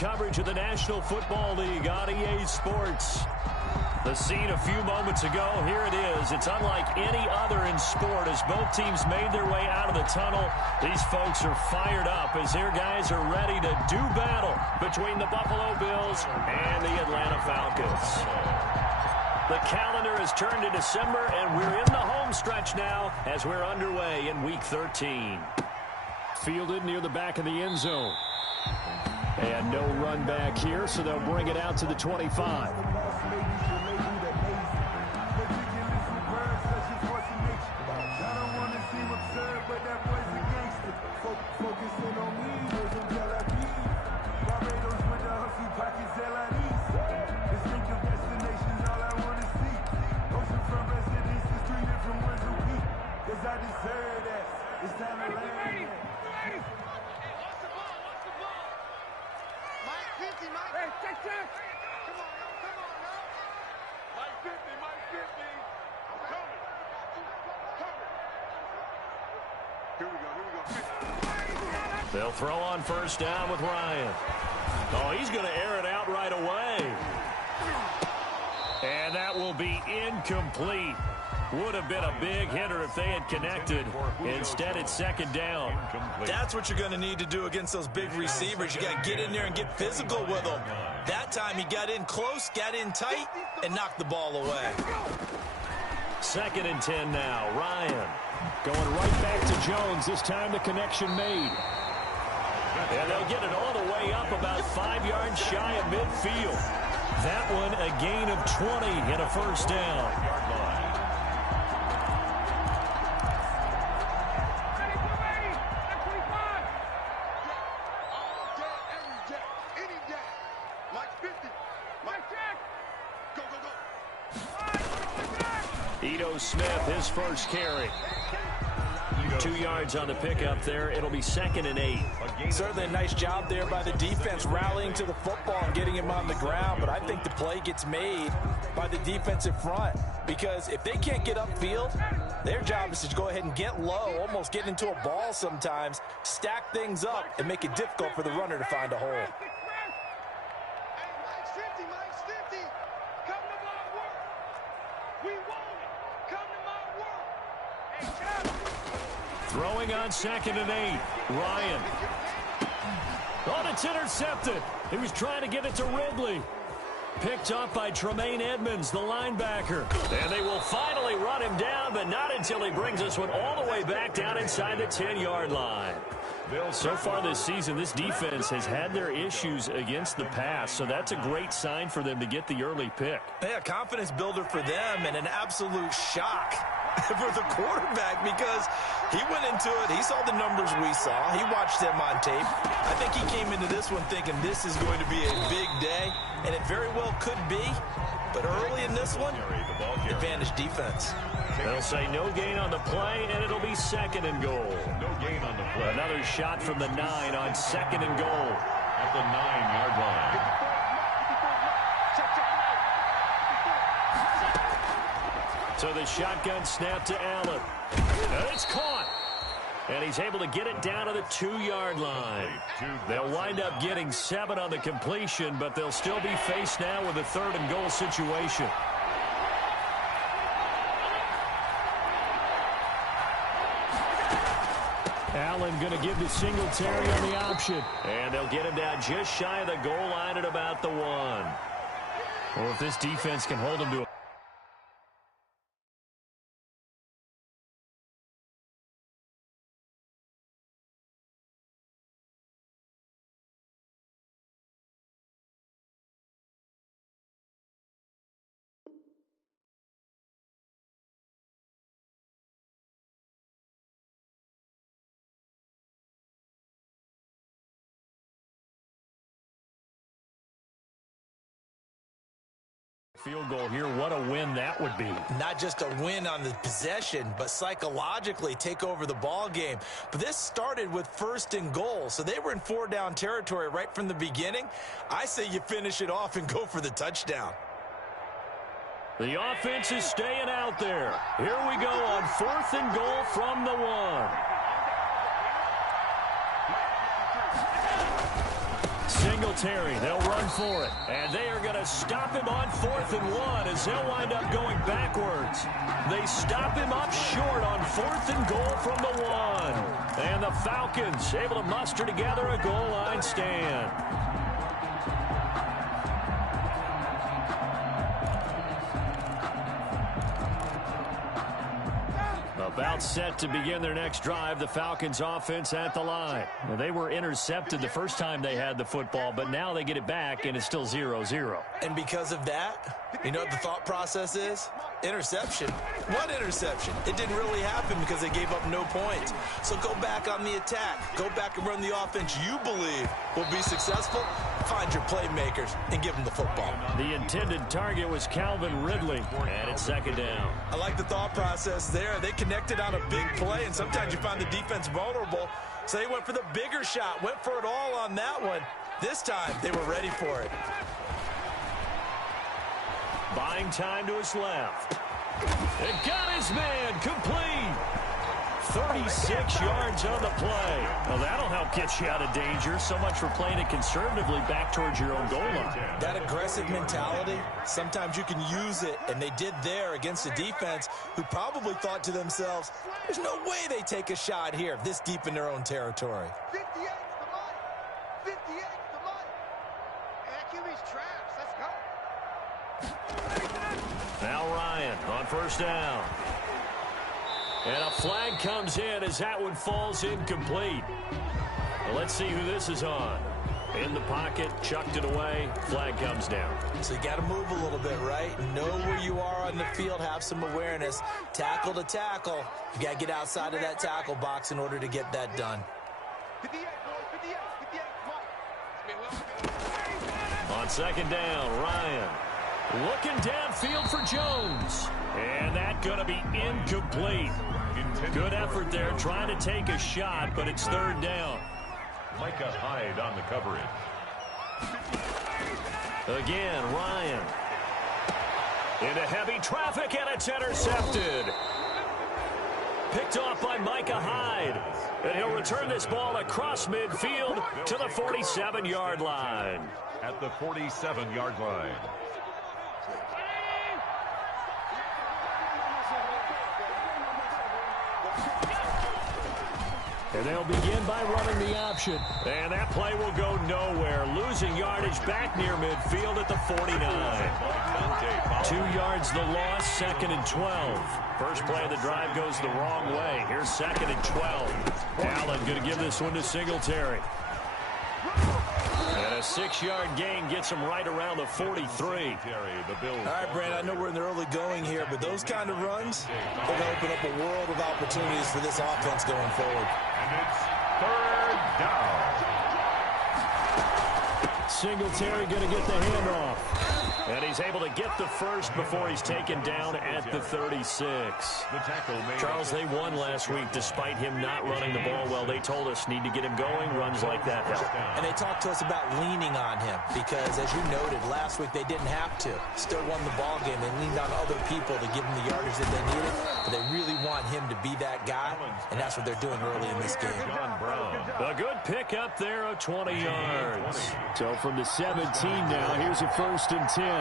coverage of the National Football League on EA Sports. The scene a few moments ago, here it is. It's unlike any other in sport as both teams made their way out of the tunnel. These folks are fired up as their guys are ready to do battle between the Buffalo Bills and the Atlanta Falcons. The calendar has turned to December, and we're in the home stretch now as we're underway in Week 13. Fielded near the back of the end zone. And no run back here, so they'll bring it out to the 25. They'll throw on first down with Ryan. Oh, he's going to air it out right away. And that will be incomplete. Would have been a big hitter if they had connected. Instead, it's second down. That's what you're going to need to do against those big receivers. You got to get in there and get physical with them. That time he got in close, got in tight, and knocked the ball away. 2nd and 10 now. Ryan going right back to Jones. This time the connection made. And they'll get it all the way up about 5 yards shy of midfield. That one a gain of 20 and a first down. Smith, his first carry. 2 yards on the pickup there. It'll be 2nd and 8. Certainly a nice job there by the defense rallying to the football and getting him on the ground, but I think the play gets made by the defensive front because if they can't get upfield, their job is to go ahead and get low, almost get into a ball sometimes, stack things up, and make it difficult for the runner to find a hole. Throwing on 2nd and 8. Ryan. Oh, it's intercepted. He was trying to get it to Ridley. Picked up by Tremaine Edmonds, the linebacker. And they will finally run him down, but not until he brings this one all the way back down inside the 10-yard line. So far this season, this defense has had their issues against the pass, so that's a great sign for them to get the early pick. Yeah, confidence builder for them and an absolute shock for the quarterback because he went into it. He saw the numbers we saw. He watched them on tape. I think he came into this one thinking this is going to be a big day, and it very well could be. But early in this one, advantage defense. They'll say no gain on the play, and it'll be 2nd and goal. No gain on the play. Another shot from the 9 on 2nd and goal. At the 9-yard line. So the shotgun snap to Allen. And it's caught. And he's able to get it down to the 2-yard line. They'll wind up getting 7 on the completion, but they'll still be faced now with a 3rd and goal situation. Allen going to give the Singletary on the option. And they'll get him down just shy of the goal line at about the 1. Well, if this defense can hold him to a field goal here. What a win that would be. Not just a win on the possession, but psychologically take over the ball game. But this started with 1st and goal, so they were in 4-down territory right from the beginning. I say you finish it off and go for the touchdown. The offense is staying out there. Here we go on 4th and goal from the 1. Singletary, they'll run for it. And they are going to stop him on 4th and 1 as they'll wind up going backwards. They stop him up short on 4th and goal from the 1. And the Falcons able to muster together a goal line stand. About set to begin their next drive, the Falcons offense at the line. Well, they were intercepted the first time they had the football, but now they get it back, and it's still 0-0. And because of that, you know what the thought process is? Interception. What interception? It didn't really happen because they gave up no points. So go back on the attack. Go back and run the offense you believe will be successful. Find your playmakers and give them the football. The intended target was Calvin Ridley, and it's 2nd down. I like the thought process there. They connected on a big play, and sometimes you find the defense vulnerable. So they went for the bigger shot, went for it all on that one. This time, they were ready for it. Buying time to his left. It got his man complete. 36 yards on the play. Well, that'll help get you out of danger. So much for playing it conservatively back towards your own goal line. That aggressive mentality, sometimes you can use it, and they did there against a defense who probably thought to themselves, there's no way they take a shot here this deep in their own territory. 58's the money. 58's the money. And QB's traps. Let's go. Now Ryan on 1st down. And a flag comes in as that one falls incomplete. Well, let's see who this is on. In the pocket, chucked it away, flag comes down. So you got to move a little bit, right? Know where you are on the field, have some awareness. Tackle to tackle. You got to get outside of that tackle box in order to get that done. 58, boys. 58. 58. Come on. On 2nd down, Ryan looking downfield for Jones. And that going to be incomplete. Good effort there trying to take a shot, but it's 3rd down. Micah Hyde on the coverage. Again, Ryan. Into heavy traffic, and it's intercepted. Picked off by Micah Hyde. And he'll return this ball across midfield to the 47-yard line. At the 47-yard line. And they'll begin by running the option. And that play will go nowhere. Losing yardage back near midfield at the 49. 2 yards the loss, 2nd and 12. First play of the drive goes the wrong way. Here's 2nd and 12. Allen going to give this one to Singletary. And a 6-yard gain gets him right around the 43. All right, Brand, I know we're in the early going here, but those kind of runs, they're going to open up a world of opportunities for this offense going forward. And it's 3rd down. Singletary going to get the handoff. And he's able to get the first before he's taken down at the 36. Charles, they won last week despite him not running the ball well. They told us need to get him going. Runs like that help. And they talked to us about leaning on him because, as you noted, last week they didn't have to. Still won the ball game. They leaned on other people to give them the yardage that they needed. But they really want him to be that guy, and that's what they're doing early in this game. A good pick up there of 20 yards. So from the 17 now, here's a 1st and 10.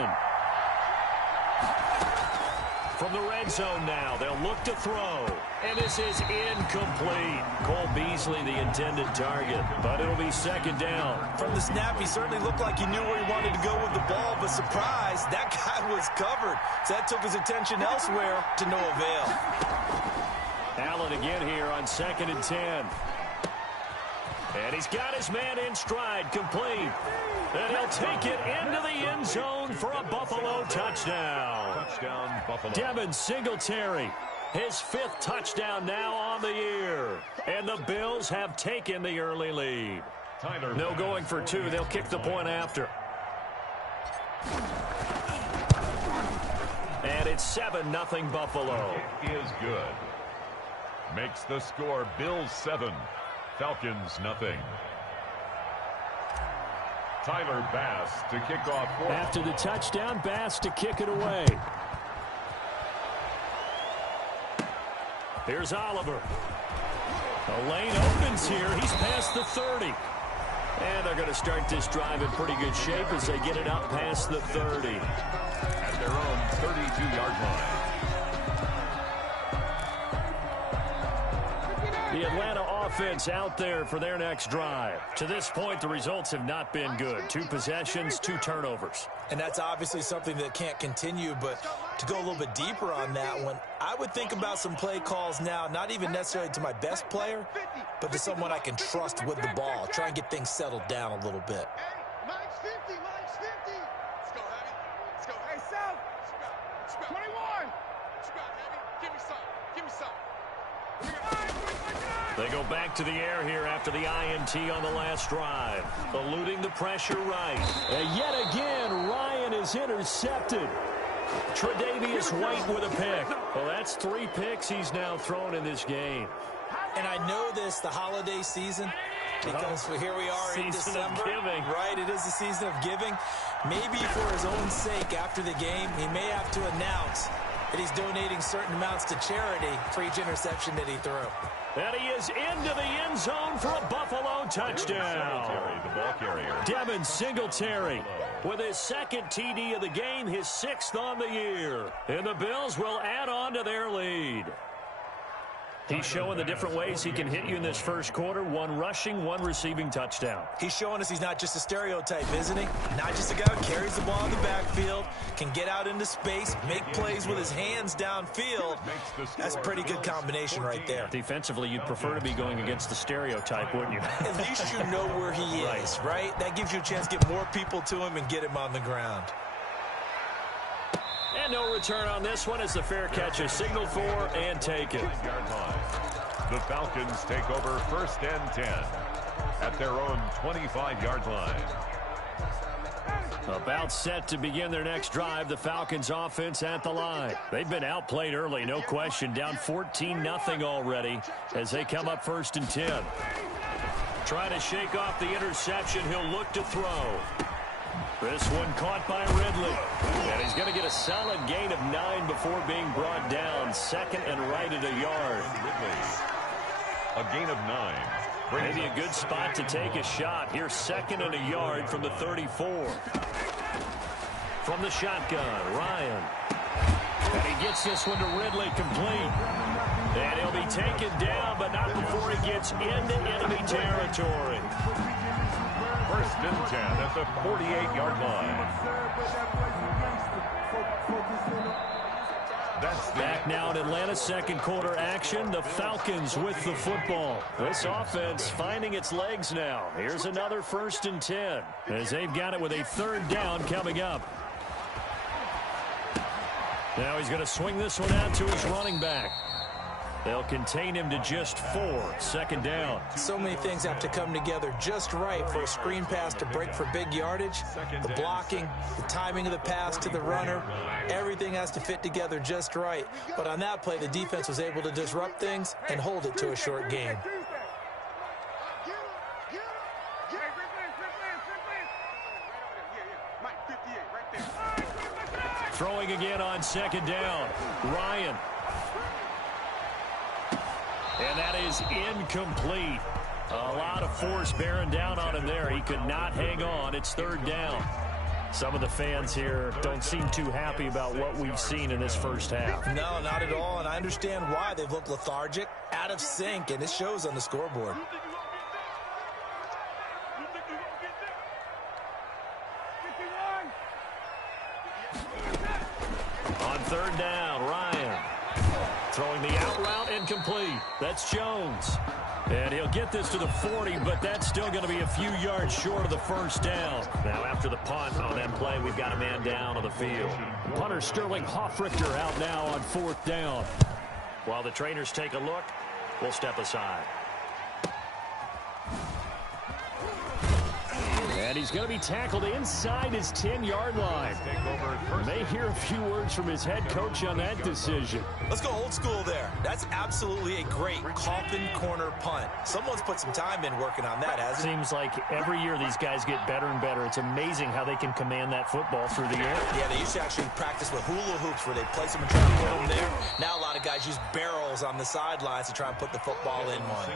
From the red zone now, they'll look to throw. And this is incomplete. Cole Beasley, the intended target, but it'll be 2nd down. From the snap, he certainly looked like he knew where he wanted to go with the ball, but surprise, that guy was covered. So that took his attention elsewhere to no avail. Allen again here on 2nd and 10. And he's got his man in stride, complete. And he'll take it into the end zone for a Buffalo touchdown. Touchdown, Buffalo. Devin Singletary, his 5th touchdown now on the year. And the Bills have taken the early lead. No going for 2. They'll kick the point after. And it's 7-0 Buffalo. It is good. Makes the score Bills 7, Falcons nothing. Tyler Bass to kick off. After the touchdown, Bass to kick it away. Here's Oliver. The lane opens here. He's past the 30. And they're going to start this drive in pretty good shape as they get it up past the 30. At their own 32-yard line. The Atlanta offense out there for their next drive. To this point, the results have not been good. 2 possessions, 2 turnovers. And that's obviously something that can't continue, but to go a little bit deeper on that one, I would think about some play calls now, not even necessarily to my best player, but to someone I can trust with the ball. Try and get things settled down a little bit. Mine's 50, mine's 50. Let's go, Heavy. Let's go. Hey, Sal. What you got? 21. What you got, Heavy? Give me some. Give me some. They go back to the air here after the INT on the last drive. Eluding the pressure right. And yet again, Ryan is intercepted. Tre'Davious White with a pick. Well, that's 3 picks he's now thrown in this game. And I know this, the holiday season, because here we are in December. Giving. Right, it is the season of giving. Maybe for his own sake after the game, he may have to announce that he's donating certain amounts to charity for each interception that he threw. And he is into the end zone for a Buffalo touchdown. The ball carrier. Devin Singletary with his 2nd TD of the game, his 6th on the year. And the Bills will add on to their lead. He's showing the different ways he can hit you in this first quarter. 1 rushing, 1 receiving touchdown. He's showing us he's not just a stereotype, isn't he? Not just a guy who carries the ball in the backfield, can get out into space, make plays with his hands downfield. That's a pretty good combination right there. Defensively, you'd prefer to be going against the stereotype, wouldn't you? At least you know where he is, right? That gives you a chance to get more people to him and get him on the ground. And no return on this one as the fair catch is signaled for and taken. The Falcons take over 1st and 10 at their own 25-yard line. About set to begin their next drive, the Falcons offense at the line. They've been outplayed early, no question, down 14-0 already as they come up 1st and 10. Trying to shake off the interception, he'll look to throw. This one caught by Ridley. And he's going to get a solid gain of 9 before being brought down. 2nd and right at a yard. A gain of 9. Maybe a good spot to take a shot. Here's 2nd and a yard from the 34. From the shotgun, Ryan. And he gets this one to Ridley complete. And he'll be taken down, but not before he gets into enemy territory. 1st and 10 at the 48-yard line. That's back now in Atlanta, 2nd quarter action. The Falcons with the football. This offense finding its legs now. Here's another 1st and 10 as they've got it with a 3rd down coming up. Now he's going to swing this one out to his running back. They'll contain him to just 4. 2nd down. So many things have to come together just right for a screen pass to break for big yardage. The blocking, the timing of the pass to the runner, everything has to fit together just right. But on that play, the defense was able to disrupt things and hold it to a short gain. Throwing again on 2nd down. Ryan. And that is incomplete. A lot of force bearing down on him there. He could not hang on. It's 3rd down. Some of the fans here don't seem too happy about what we've seen in this first half. No, not at all. And I understand why. They've looked lethargic, out of sync, and it shows on the scoreboard. On 3rd down, Ryan. Throwing the out route incomplete. That's Jones. And he'll get this to the 40, but that's still going to be a few yards short of the 1st down. Now after the punt on that play, we've got a man down on the field. Punter Sterling Hoffrichter out now on 4th down. While the trainers take a look, we'll step aside. And he's going to be tackled inside his 10-yard line. May hear a few words from his head coach on that decision. Let's go old school there. That's absolutely a great coffin corner punt. Someone's put some time in working on that, hasn't it? Seems like every year these guys get better and better. It's amazing how they can command that football through the air. Yeah, they used to actually practice with hula hoops where they place them and try to put them there. Now a lot of guys use barrels on the sidelines to try and put the football in one.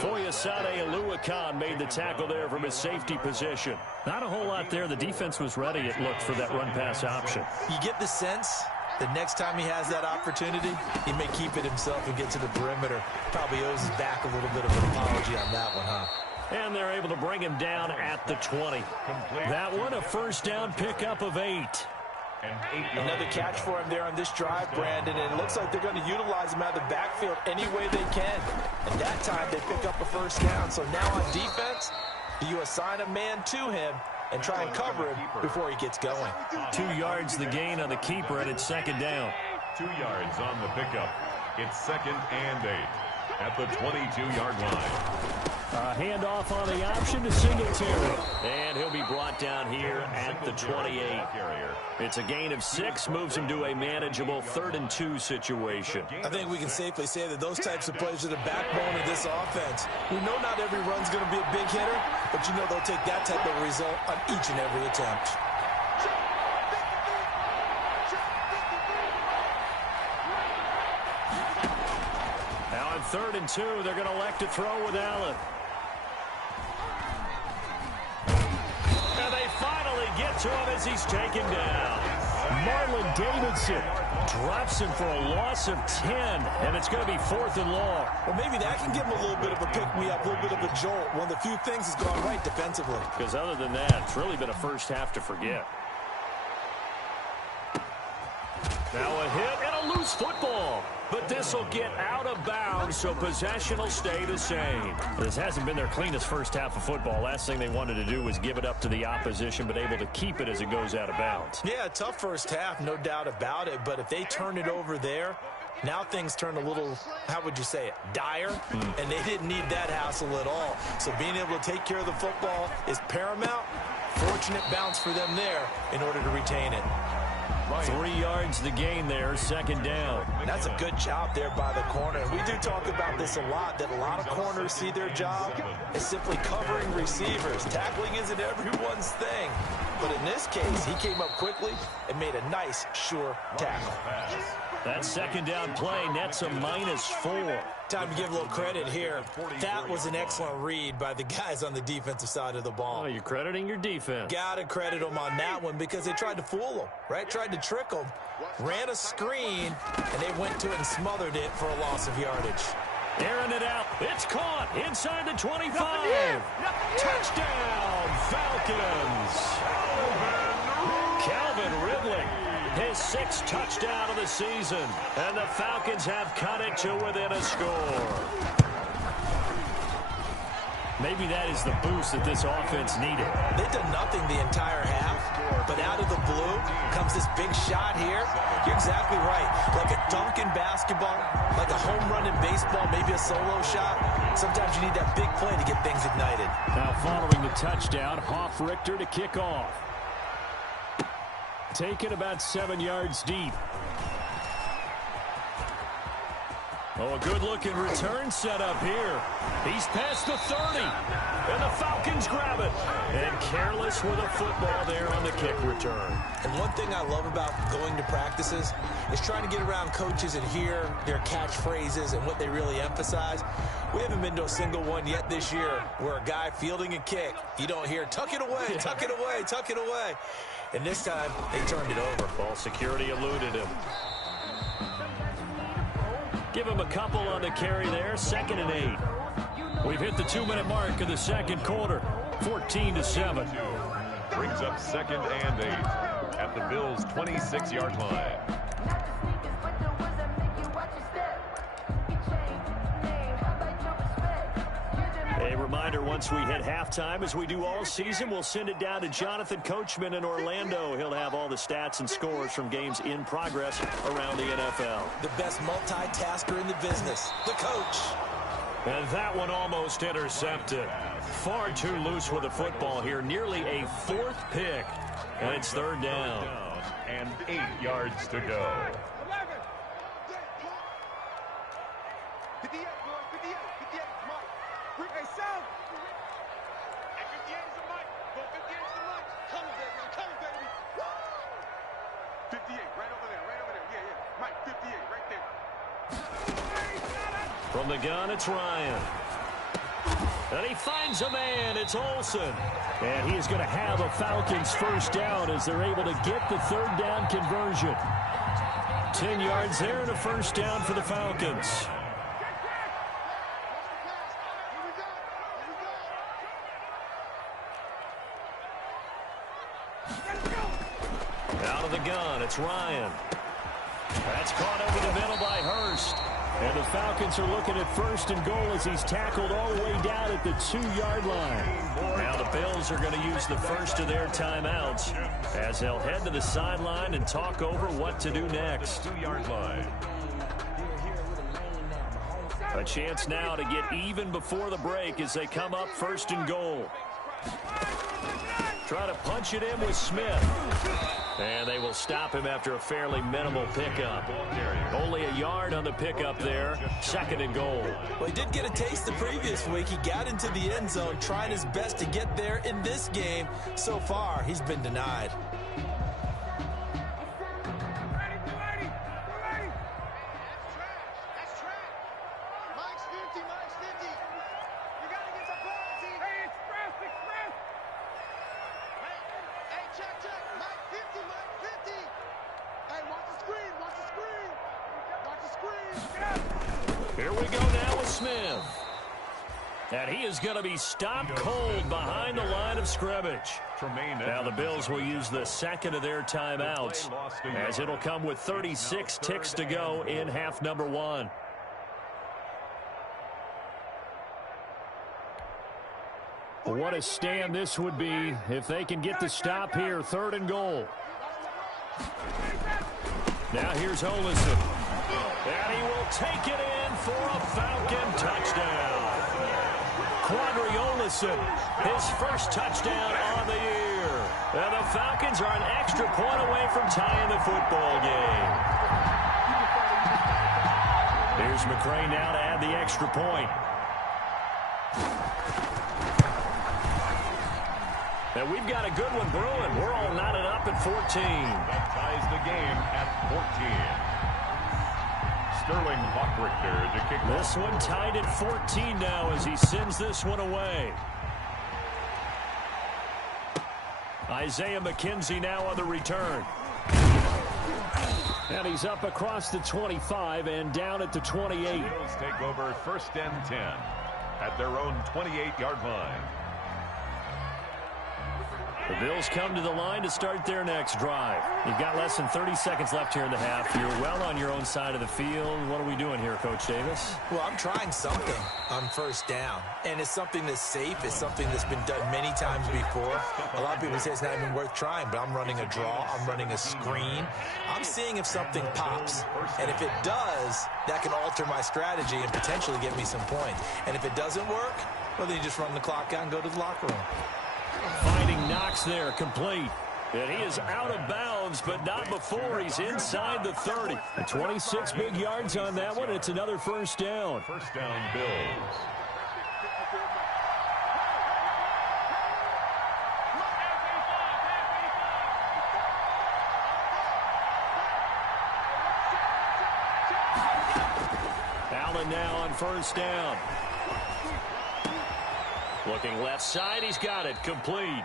Foyesade Aluakan made the tackle there from his safety position. Not a whole lot there. The defense was ready, it looked, for that run-pass option. You get the sense the next time he has that opportunity, he may keep it himself and get to the perimeter. Probably owes his back a little bit of an apology on that one, huh? And they're able to bring him down at the 20. That one, a first down pickup of 8. Another catch for him there on this drive, Brandon, and it looks like they're going to utilize him out of the backfield any way they can. And that time they pick up a first down. So now on defense, do you assign a man to him and try and cover him before he gets going? 2 yards the gain on the keeper, and it's second down. 2 yards on the pickup. It's 2nd and 8 at the 22-yard line. A handoff on the option to Singletary. And he'll be brought down here at the 28. It's a gain of 6, moves him to a manageable 3rd and 2 situation. I think we can safely say that those types of plays are the backbone of this offense. We know not every run's going to be a big hitter, but you know they'll take that type of result on each and every attempt. Now on 3rd and 2, they're going to elect to throw with Allen. And they finally get to him as he's taken down. Marlon Davidson drops him for a loss of 10, and it's going to be 4th and long. Well, maybe that can give him a little bit of a pick-me-up, a little bit of a jolt. One of the few things has gone right defensively. Because other than that, it's really been a first half to forget. Now a hit and a loose football. But this will get out of bounds, so possession will stay the same. This hasn't been their cleanest first half of football. Last thing they wanted to do was give it up to the opposition, but able to keep it as it goes out of bounds. Yeah, tough first half, no doubt about it. But if they turn it over there, now things turn a little, how would you say it, dire? And they didn't need that hassle at all. So being able to take care of the football is paramount. Fortunate bounce for them there in order to retain it. 3 yards the gain there, 2nd down. That's a good job there by the corner. And we do talk about this a lot, that a lot of corners see their job as simply covering receivers. Tackling isn't everyone's thing. But in this case, he came up quickly and made a nice, sure tackle. That 2nd down play nets a -4. Time to give a little credit here. That was an excellent read by the guys on the defensive side of the ball. Oh, you're crediting your defense. Got to credit them on that one because they tried to fool them, right? Tried to trick them, ran a screen, and they went to it and smothered it for a loss of yardage. Airing it out. It's caught inside the 25. Touchdown, Falcons. Calvin Ridley, his 6th touchdown of the season. And the Falcons have cut it to within a score. Maybe that is the boost that this offense needed. They've done nothing the entire half, but out of the blue comes this big shot here. You're exactly right. Like a dunk in basketball, like a home run in baseball, maybe a solo shot. Sometimes you need that big play to get things ignited. Now following the touchdown, Hoff-Richter to kick off. Taken about 7 yards deep. Oh, a good-looking return set up here. He's past the 30, and the Falcons grab it. And careless with a football there on the kick return. And one thing I love about going to practices is trying to get around coaches and hear their catchphrases and what they really emphasize. We haven't been to a single one yet this year where a guy fielding a kick, you don't hear, tuck it away, tuck it away, tuck it away. And this time, they turned it over. Ball security eluded him. Give him a couple on the carry there, 2nd and 8. We've hit the 2-minute mark of the 2nd quarter, 14-7. Brings up 2nd and 8 at the Bills' 26-yard line. A reminder, once we hit halftime, as we do all season, we'll send it down to Jonathan Coachman in Orlando. He'll have all the stats and scores from games in progress around the NFL. The best multitasker in the business, the coach. And that one almost intercepted. Far too loose with the football here. Nearly a fourth pick. And it's third down. And 8 yards to go. 58, boys, 58, 58, Mike. Hey, Sal. Hey, 58 is the mic. Go 58 is the mic. Come on, baby. I'm coming, baby. Woo! 58, right over there, right over there. Yeah, yeah. Mike, 58, right there. From the gun, it's Ryan. And he finds a man. It's Olsen. And he is going to have a Falcons first down as they're able to get the third down conversion. 10 yards there and a first down for the Falcons. Out of the gun, it's Ryan. That's caught over the middle by Hurst. And the Falcons are looking at first and goal as he's tackled all the way down at the 2-yard line. Now the Bills are going to use the first of their timeouts as they'll head to the sideline and talk over what to do next. 2-yard line. A chance now to get even before the break as they come up first and goal. Try to punch it in with Smith. And they will stop him after a fairly minimal pickup. Only a yard on the pickup there. Second and goal. Well, he did get a taste the previous week. He got into the end zone, trying his best to get there in this game. So far, he's been denied. Here we go now with Smith. And he is going to be stopped cold behind the line of scrimmage. Now the Bills will use the second of their timeouts as it'll come with 36 ticks to go in half number 1. What a stand this would be if they can get the stop here. Third and goal. Now here's Olsen. And he will take it in for a Falcon touchdown. Quadri Olsen, his first touchdown on the year. And the Falcons are an extra point away from tying the football game. Here's McCray now to add the extra point. And we've got a good one brewing. We're all knotted up at 14. That ties the game at 14. Sterling Hockrichter to kick. This one tied at 14 now as he sends this one away. Isaiah McKenzie now on the return. And he's up across the 25 and down at the 28. Bills take over first and 10 at their own 28-yard line. The Bills come to the line to start their next drive. You've got less than 30 seconds left here in the half. You're well on your own side of the field. What are we doing here, Coach Davis? Well, I'm trying something on first down. And it's something that's safe. It's something that's been done many times before. A lot of people say it's not even worth trying, but I'm running a draw. I'm running a screen. I'm seeing if something pops. And if it does, that can alter my strategy and potentially get me some points. And if it doesn't work, well, then you just run the clock out and go to the locker room. Finding Knox there, complete. And he is out of bounds, but not before he's inside the 30. 26 big yards on that one. It's another first down. First down, Bills. Allen now on first down. Looking left side, he's got it, complete.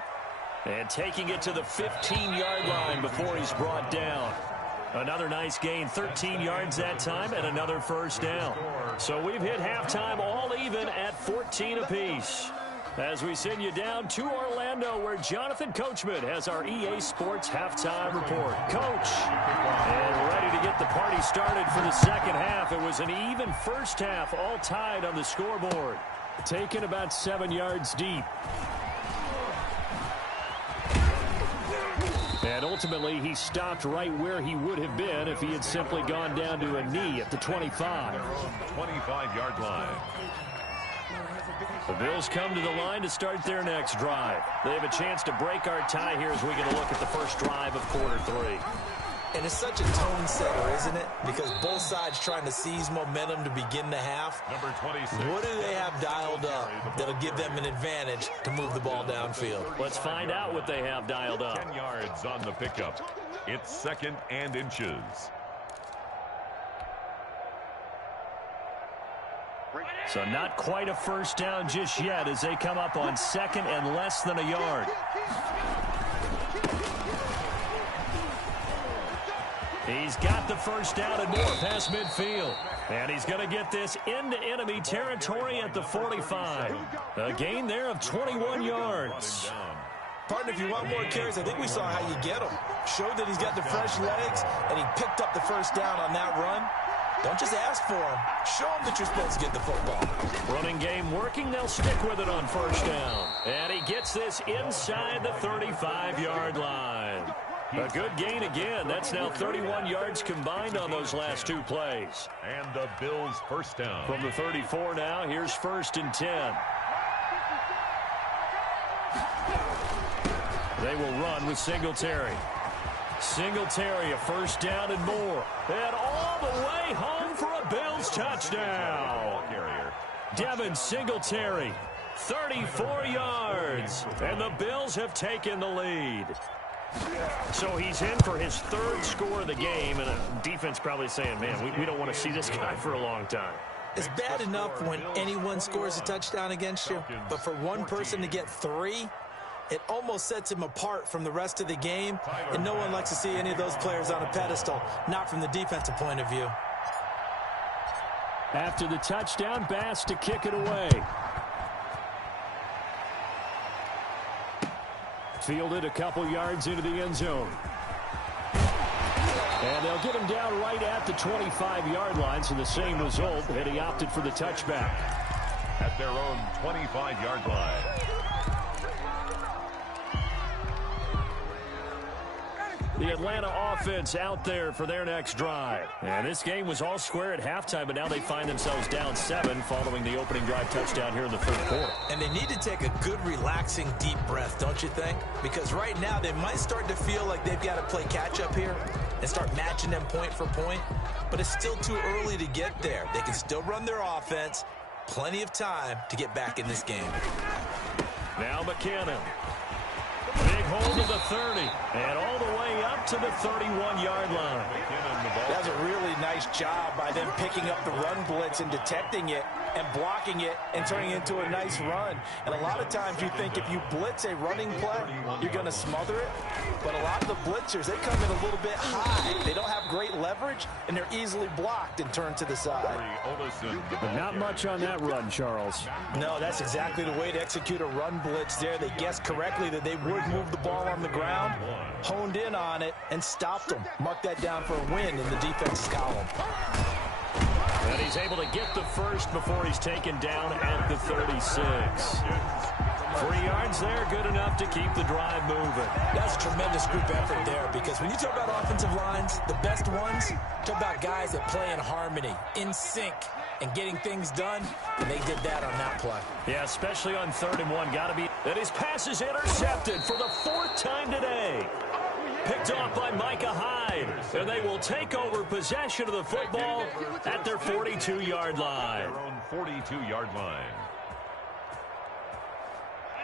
And taking it to the 15-yard line before he's brought down. Another nice gain, 13 yards that time, and another first down. So we've hit halftime all even at 14 apiece. As we send you down to Orlando, where Jonathan Coachman has our EA Sports halftime report. Coach, and ready to get the party started for the second half. It was an even first half, all tied on the scoreboard. Taken about 7 yards deep. And ultimately, he stopped right where he would have been if he had simply gone down to a knee at the 25. 25-yard line. The Bills come to the line to start their next drive. They have a chance to break our tie here as we get a look at the first drive of quarter 3. And it's such a tone setter, isn't it? Because both sides trying to seize momentum to begin the half. Number 26. What do they have dialed up that'll give them an advantage to move the ball downfield? Let's find out what they have dialed up. 10 yards on the pickup. It's 2nd and inches. So not quite a first down just yet as they come up on 2nd and less than a yard. He's got the first down and more past midfield. And he's going to get this into enemy territory at the 45. A gain there of 21 yards. Partner, if you want more carries, I think we saw how you get him. Showed that he's got the fresh legs, and he picked up the first down on that run. Don't just ask for him. Show him that you're supposed to get the football. Running game working. They'll stick with it on first down. And he gets this inside the 35-yard line. A good gain again. That's now 31 yards combined on those last 2 plays. And the Bills first down. From the 34 now, here's 1st and 10. They will run with Singletary. Singletary, a first down and more. And all the way home for a Bills touchdown. Devin Singletary, 34 yards. And the Bills have taken the lead. So he's in for his 3rd score of the game. And defense probably saying, man, we don't want to see this guy for a long time. It's bad enough when anyone scores a touchdown against you. But for one person to get 3, it almost sets him apart from the rest of the game, and no one likes to see any of those players on a pedestal, not from the defensive point of view. After the touchdown, Bass to kick it away. Fielded a couple yards into the end zone. And they'll get him down right at the 25-yard line, so the same result, and he opted for the touchback. At their own 25-yard line. The Atlanta offense out there for their next drive. And this game was all square at halftime, but now they find themselves down 7 following the opening drive touchdown here in the 3rd quarter. And they need to take a good, relaxing, deep breath, don't you think? Because right now they might start to feel like they've got to play catch-up here and start matching them point for point. But it's still too early to get there. They can still run their offense. Plenty of time to get back in this game. Now McKinnon. Big hold of the 30, and all the way up to the 31-yard line. That's a really nice job by them picking up the run blitz and detecting it and blocking it and turning it into a nice run. And a lot of times you think if you blitz a running play, you're going to smother it. But a lot of the blitzers, they come in a little bit high. They don't have great leverage, and they're easily blocked and turned to the side. But not much on that run, Charles. No, that's exactly the way to execute a run blitz there. They guessed correctly that they would move the ball on the ground, honed in on it, and stopped them. Mark that down for a win in the defense's column. And he's able to get the first before he's taken down at the 36. 3 yards there, good enough to keep the drive moving. That's a tremendous group effort there, because when you talk about offensive lines, the best ones, talk about guys that play in harmony, in sync, and getting things done, and they did that on that play. Yeah, especially on 3rd and 1. Got to be. And his pass is intercepted for the 4th time today. Picked off by Micah Hyde. And they will take over possession of the football at their 42-yard line. Their own 42-yard line.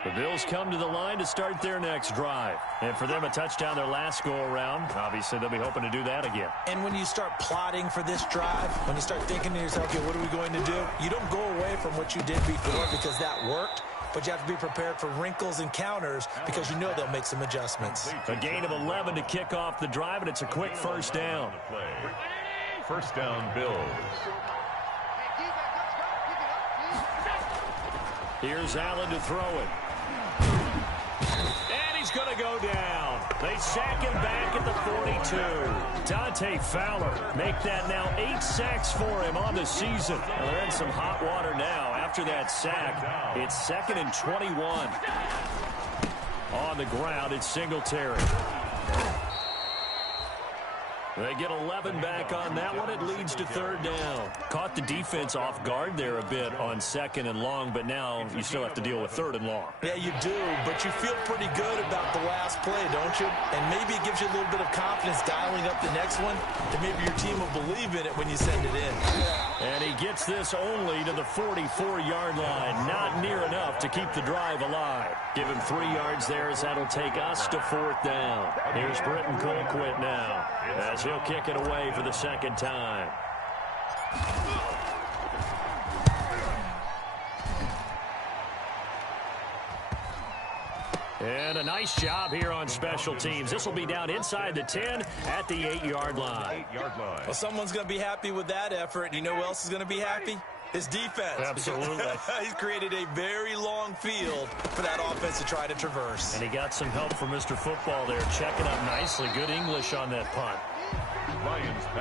The Bills come to the line to start their next drive. And for them, a touchdown their last go-around. Obviously, they'll be hoping to do that again. And when you start plotting for this drive, when you start thinking to yourself, okay, what are we going to do? You don't go away from what you did before because that worked. But you have to be prepared for wrinkles and counters because you know they'll make some adjustments. A gain of 11 to kick off the drive, and it's a quick first down. First down, Bills. Here's Allen to throw it. And he's going to go down. They sack him back at the 42. Dante Fowler make that now 8 sacks for him on the season. Well, they're in some hot water now. After that sack, it's 2nd and 21. On the ground, it's Singletary. They get 11 back on that one. It leads to third down. Caught the defense off guard there a bit on second and long, but now you still have to deal with third and long. Yeah, you do, but you feel pretty good about the last play, don't you? And maybe it gives you a little bit of confidence dialing up the next one, and maybe your team will believe in it when you send it in. And he gets this only to the 44-yard line. Not near enough to keep the drive alive. Give him 3 yards there as that'll take us to fourth down. Here's Britton Colquitt now as he'll kick it away for the second time. And a nice job here on special teams. This will be down inside the 10 at the 8-yard line. Well, someone's going to be happy with that effort. You know who else is going to be happy? His defense. Absolutely. He's created a very long field for that offense to try to traverse. And he got some help from Mr. Football there, checking up nicely. Good English on that punt.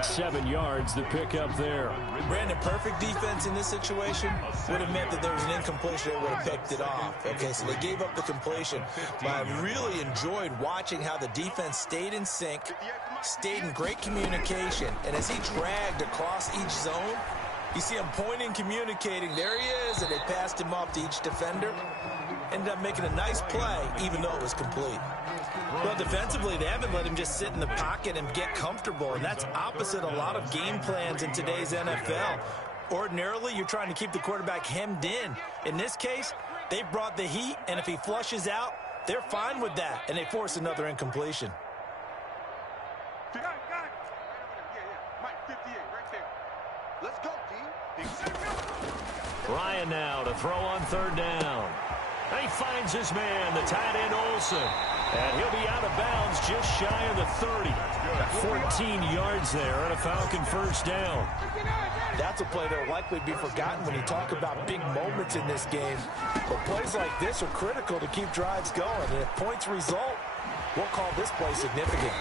7 yards, the pickup there. Brandon, perfect defense in this situation would have meant that there was an incompletion that would have picked it off. Okay, so they gave up the completion. But I really enjoyed watching how the defense stayed in sync, stayed in great communication, and as he dragged across each zone, you see him pointing, communicating. There he is, and they passed him off to each defender. Ended up making a nice play, even though it was complete. Well, defensively, they haven't let him just sit in the pocket and get comfortable, and that's opposite a lot of game plans in today's NFL. Ordinarily, you're trying to keep the quarterback hemmed in. In this case, they brought the heat, and if he flushes out, they're fine with that, and they force another incompletion. Got it. Yeah. Mike, 58, right there. Let's go, D. Ryan now to throw on third down. He finds his man, the tight end Olsen. And he'll be out of bounds just shy of the 30. 14 yards there and a Falcon first down. That's a play that will likely be forgotten when you talk about big moments in this game. But plays like this are critical to keep drives going. And if points result, we'll call this play significant.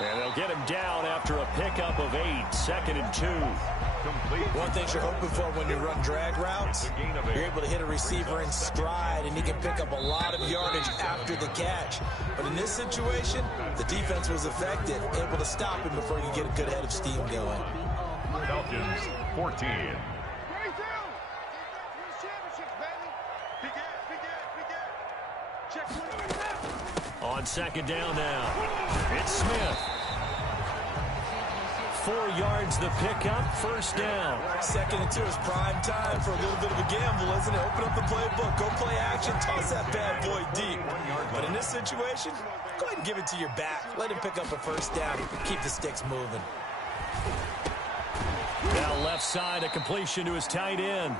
And they'll get him down after a pickup of 8, 2nd and 2. One thing you're hoping for when you run drag routes, you're able to hit a receiver in stride, and he can pick up a lot of yardage after the catch. But in this situation, the defense was effective, able to stop him before you get a good head of steam going. Falcons 14. On second down now, it's Smith. 4 yards the pickup, first down. 2nd and 2 is prime time for a little bit of a gamble, isn't it? Open up the playbook, go play action, toss that bad boy deep. But in this situation, go ahead and give it to your back. Let him pick up a first down, keep the sticks moving. Now left side, a completion to his tight end.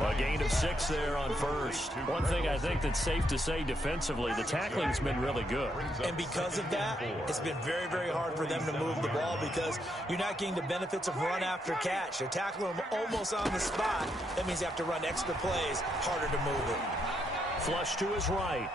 A gain of 6 there on first. One thing I think that's safe to say defensively, the tackling's been really good. And because of that, it's been very, very hard for them to move the ball because you're not getting the benefits of run after catch. They're tackling them almost on the spot. That means you have to run extra plays, harder to move it. Flush to his right.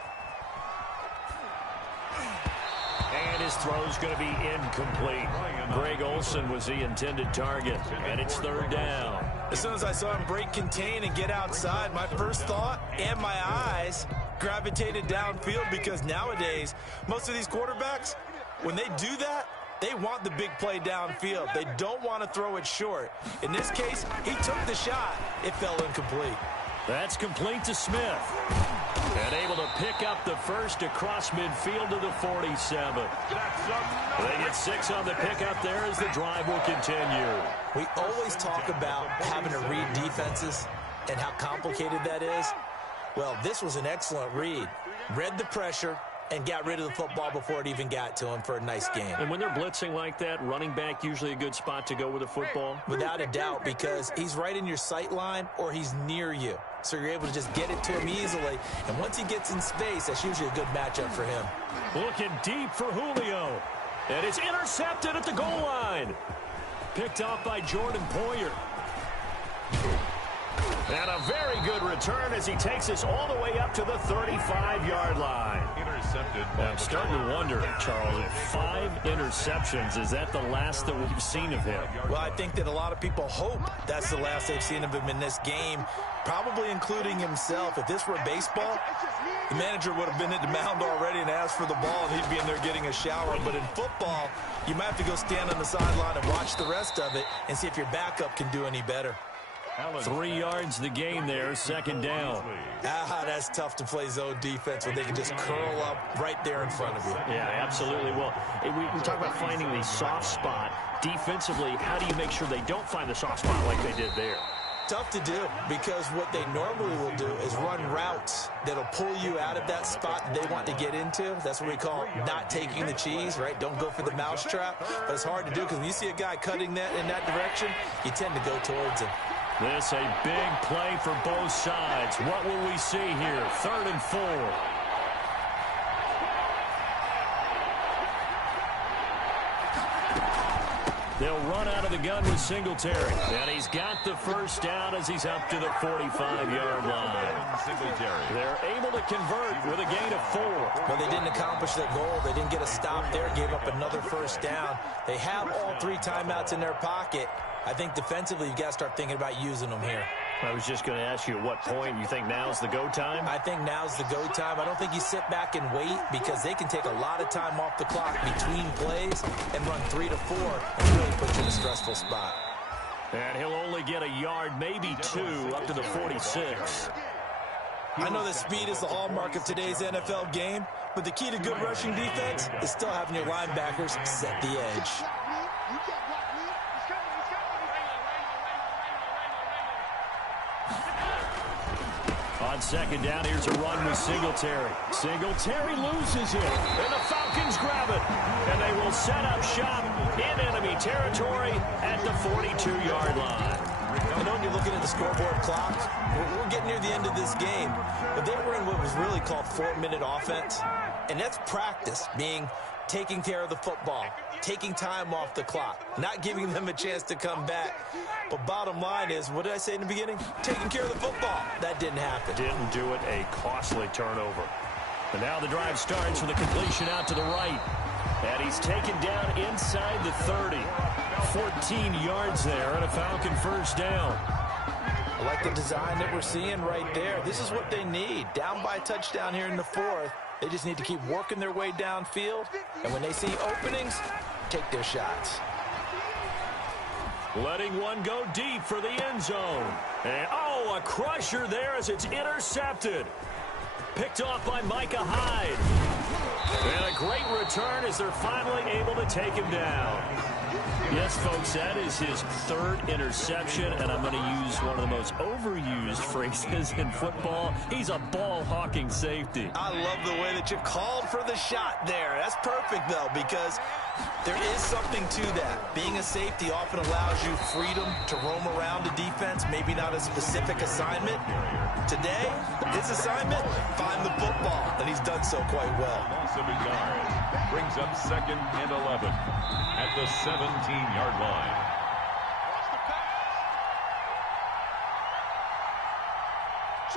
And his throw's going to be incomplete. Greg Olsen was the intended target, and it's third down. As soon as I saw him break contain and get outside, my first thought and my eyes gravitated downfield because nowadays, most of these quarterbacks, when they do that, they want the big play downfield. They don't want to throw it short. In this case, he took the shot. It fell incomplete. That's complete to Smith. And able to pick up the first across midfield to the 47. They get 6 on the pickup there as the drive will continue. We always talk about having to read defenses and how complicated that is. Well, this was an excellent read. Read the pressure and got rid of the football before it even got to him for a nice game. And when they're blitzing like that, running back usually a good spot to go with the football? Without a doubt, because he's right in your sight line or he's near you. So you're able to just get it to him easily. And once he gets in space, that's usually a good matchup for him. Looking deep for Julio. And it's intercepted at the goal line. Picked off by Jordan Poyer. And a very good return as he takes us all the way up to the 35-yard line. intercepted. I'm starting to wonder, Charles, 5 interceptions. Is that the last that we've seen of him? Well, I think that a lot of people hope that's the last they've seen of him in this game, probably including himself. If this were baseball, the manager would have been at the mound already and asked for the ball, and he'd be in there getting a shower. But in football, you might have to go stand on the sideline and watch the rest of it and see if your backup can do any better. 3 yards the gain there, second down. That's tough to play zone defense when they can just curl up right there in front of you. Yeah, absolutely. Well, we talk about finding the soft spot. Defensively, how do you make sure they don't find the soft spot like they did there? Tough to do, because what they normally will do is run routes that'll pull you out of that spot that they want to get into. That's what we call not taking the cheese, right? Don't go for the mousetrap. But it's hard to do because when you see a guy cutting that in that direction, you tend to go towards him. This a big play for both sides. What will we see here? 3rd and 4. They'll run out of the gun with Singletary. And he's got the first down as he's up to the 45-yard line. Singletary. They're able to convert with a gain of 4. Well, they didn't accomplish their goal. They didn't get a stop there, gave up another first down. They have all 3 timeouts in their pocket. I think defensively, you've got to start thinking about using them here. I was just going to ask you at what point you think now's the go time? I think now's the go time. I don't think you sit back and wait, because they can take a lot of time off the clock between plays and run 3 to 4 and really put you in a stressful spot. And he'll only get a yard, maybe 2, up to the 46. I know that speed is the hallmark of today's NFL game, but the key to good rushing defense is still having your linebackers set the edge. On second down, here's a run with Singletary. Singletary loses it, and the Falcons grab it. And they will set up shop in enemy territory at the 42-yard line. I know when you're looking at the scoreboard clock, we're getting near the end of this game, but they were in what was really called 4-minute offense, and that's practice, being taking care of the football, taking time off the clock, not giving them a chance to come back. But bottom line is, what did I say in the beginning? Taking care of the football. That didn't happen. Didn't do it, a costly turnover. And now the drive starts with a completion out to the right. And he's taken down inside the 30. 14 yards there and a Falcon first down. I like the design that we're seeing right there. This is what they need. Down by a touchdown here in the 4th. They just need to keep working their way downfield. And when they see openings, take their shots. Letting one go deep for the end zone. And, a crusher there as it's intercepted. Picked off by Micah Hyde. And a great return as they're finally able to take him down. Yes, folks, that is his 3rd interception, and I'm going to use one of the most overused phrases in football. He's a ball-hawking safety. I love the way that you called for the shot there. That's perfect, though, because there is something to that. Being a safety often allows you freedom to roam around the defense, maybe not a specific assignment. Today, his assignment, find the football, and he's done so quite well. Loss of a yard. Brings up 2nd and 11 at the 17-yard line.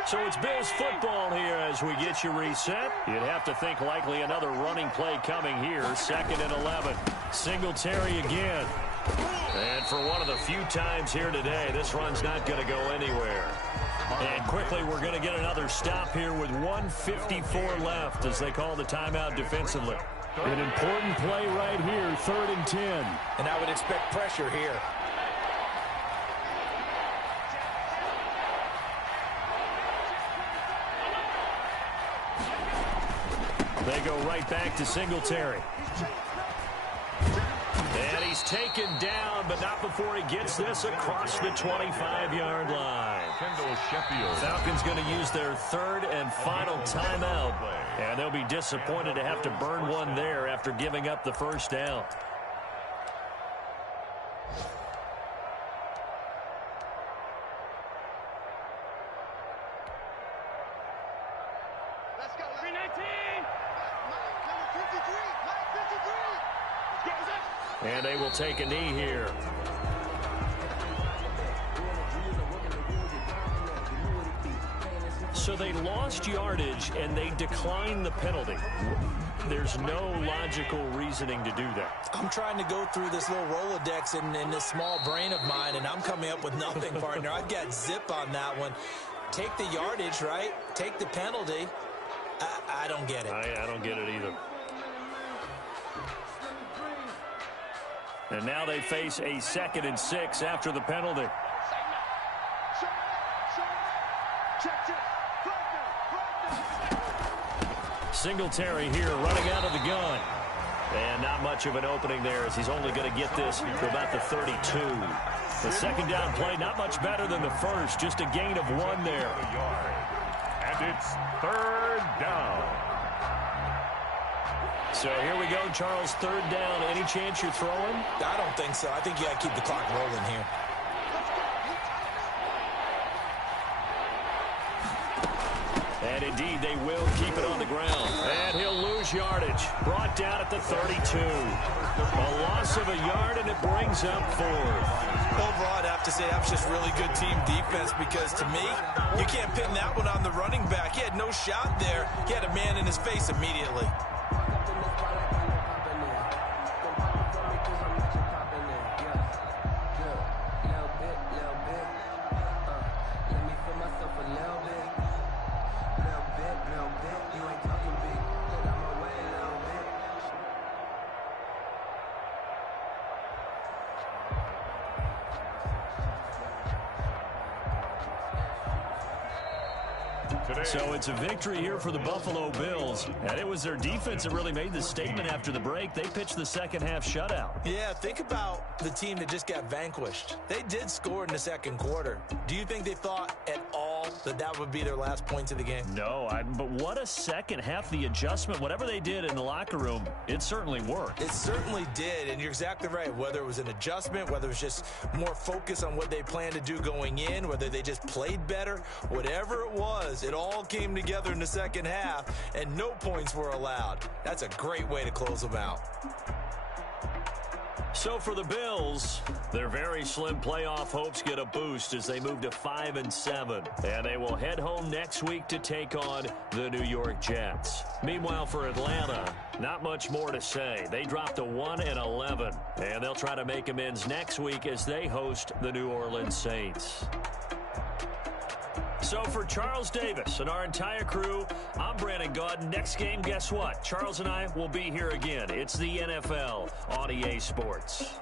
So it's Bills football here as we get you reset. You'd have to think likely another running play coming here. 2nd and 11. Singletary again. And for one of the few times here today, this run's not going to go anywhere. And quickly, we're going to get another stop here with 1:54 left as they call the timeout defensively. An important play right here, 3rd and 10. And I would expect pressure here. They go right back to Singletary. And he's taken down, but not before he gets this across the 25-yard line. Kendall Sheffield. Falcons going to use their 3rd and final timeout. And they'll be disappointed to have to burn one there after giving up the first down. Let's go. 319. Mike, 53. Mike, 53. And they will take a knee here. So they lost yardage, and they declined the penalty. There's no logical reasoning to do that. I'm trying to go through this little Rolodex in this small brain of mine, and I'm coming up with nothing, partner. I've got zip on that one. Take the yardage, right? Take the penalty. I don't get it. I don't get it either. And now they face a 2nd and 6 after the penalty. Singletary here running out of the gun. And not much of an opening there as he's only going to get this to about the 32. The second down play, not much better than the first. Just a gain of 1 there. And it's 3rd down. So here we go, Charles, 3rd down. Any chance you're throwing? I don't think so. I think you got to keep the clock rolling here. And indeed, they will keep it on the ground. And he'll lose yardage. Brought down at the 32. A loss of a yard, and it brings up 4th. Overall, I'd have to say that was just really good team defense because, to me, you can't pin that one on the running back. He had no shot there. He had a man in his face immediately. So it's a victory here for the Buffalo Bills. And it was their defense that really made the statement after the break. They pitched the second half shutout. Yeah, think about the team that just got vanquished. They did score in the second quarter. Do you think they thought at all that that would be their last points of the game? No, but what a second half. The adjustment, whatever they did in the locker room, it certainly worked. It certainly did, and you're exactly right. Whether it was an adjustment, whether it was just more focus on what they planned to do going in, whether they just played better, whatever it was, it all came together in the second half, and no points were allowed. That's a great way to close them out. So for the Bills, their very slim playoff hopes get a boost as they move to 5-7. And they will head home next week to take on the New York Jets. Meanwhile, for Atlanta, not much more to say. They dropped to 1-11. And they'll try to make amends next week as they host the New Orleans Saints. So for Charles Davis and our entire crew, I'm Brandon Gaudin. Next game, guess what? Charles and I will be here again. It's the NFL on EA Sports.